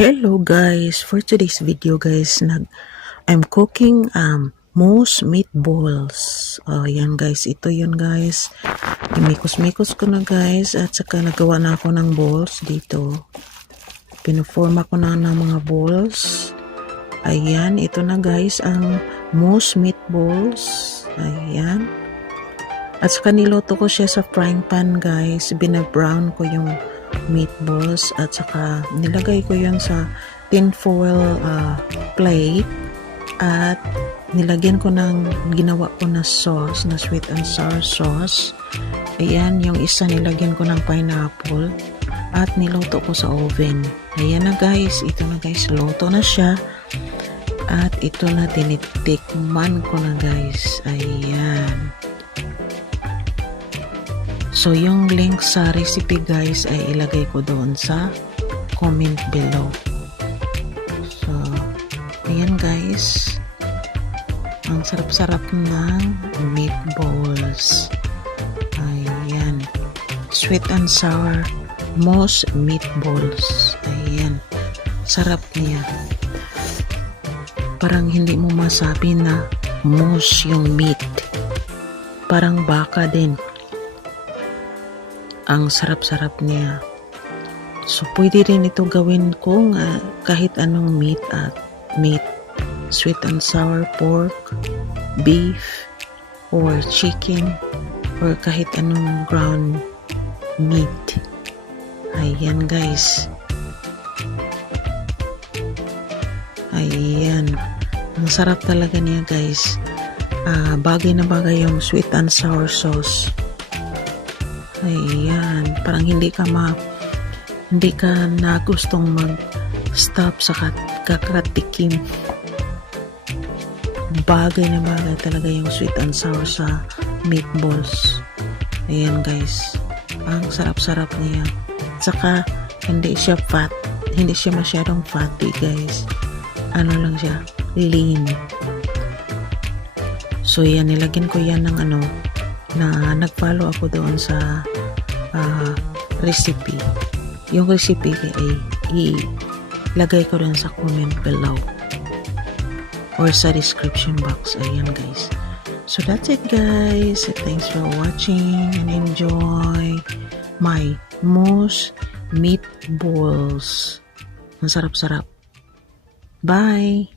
Hello guys, for today's video guys, I'm cooking moose meatballs. Yan guys, ito yun guys. Imikos-mikos ko na guys at saka nagawa na ako ng balls dito. Pinoforma ko na ng mga balls. Ayan, ito na guys ang moose meatballs. Ayan. At saka niluto ko siya sa frying pan guys. Binabrown ko yung meatballs at saka nilagay ko yun sa tin foil plate at nilagyan ko ng ginawa ko na sauce, na sweet and sour sauce. Ayan, yung isa nilagyan ko ng pineapple at niluto ko sa oven. Ayan na guys, ito na guys, luto na siya at ito na tinitikman ko na guys. Ayan. So, yung link sa recipe guys ay ilagay ko doon sa comment below. So, ayan guys. Ang sarap-sarap ng meatballs. Ayan. Sweet and sour moose meatballs. Ayan. Sarap niya. Parang hindi mo masabi na moose yung meat. Parang baka din. Ang sarap-sarap niya. So, pwede rin ito gawin kung kahit anong meat at meat. Sweet and sour pork, beef, or chicken, or kahit anong ground meat. Ayan guys. Ayan. Ang sarap talaga niya guys. Bagay na bagay yung sweet and sour sauce. Ayan, parang hindi ka na gustong mag-stop sa kakatikim. Bagay na bagay talaga yung sweet and sour sa meatballs. Ayan guys, ang sarap-sarap niya. Saka hindi siya masyadong fatty guys. Ano lang siya, lean. So yan, nilagyan ko yan ng na nag-follow ako doon sa recipe. Yung recipe ay ilagay ko rin sa comment below or sa description box. Ayan guys. So that's it guys. Thanks for watching and enjoy my moose meatballs. Ang sarap-sarap. Bye!